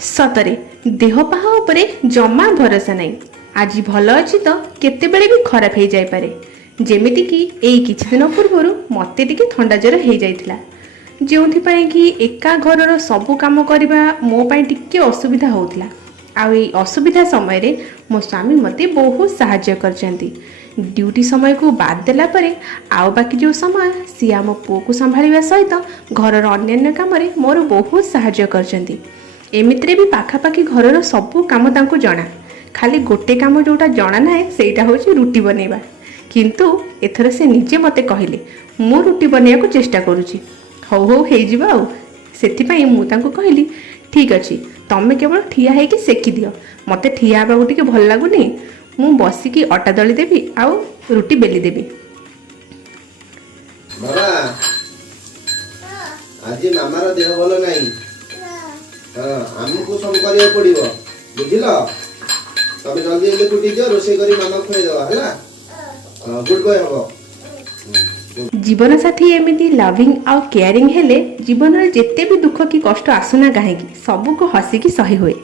सतरे देह पाह उपरे जमा भरोसा नहीं। आज भल अच्छी तो केतेबेले भी खराब हो जाए। जेमिति कि एई किछि दिन पूर्व मते टिके थंडा जर हो जाइथिला, जोंथिपाई कि एका घरर सबु काम करबा मो पाई टिके असुविधा होउथिला। आ एई असुविधा समय रे मो स्वामी मते बहुत सहाय्य करचंती। ड्यूटी समय को बाद देला परे आउ बाकी जो समय सी आम पुओ को संभाळिबा सहित घरर अन्यान्य काम रे मोर बहुत सहाय्य करचंती। एमित्रे भी पाखापाखि घरर सबु काम तांको जणा, खाली गोटे काम जोटा जणा ना सेटा होची रुटी बनेबा। किंतु एथर से निजे मते कहिले मु रुटी बनेया को चेष्टा करूची। हौ हौ हे जिबा आ सेथिपाई मु तांको कहली ठीक अछि, तमे केवल ठिया हे कि सेकी दियो, मते ठिया बाबू टिके भल लागुनी, मु बसी की अटा दली देबी आ रुटी बेली देबी। बाबा आज मामार देह भल नाही। हां हमको सम करिया पड़िबो, बुझिलो? तमे जल्दी जल्दी कुटी दियो, रोसे करी मामा खुए देबा हला। हां गुड बॉय हबो। जीवन साथी एमिति लविंग आउ केयरिंग हेले जीवन रे जेते भी दुख की कष्ट आसुना काहेकि सबको हसी की सही हुए।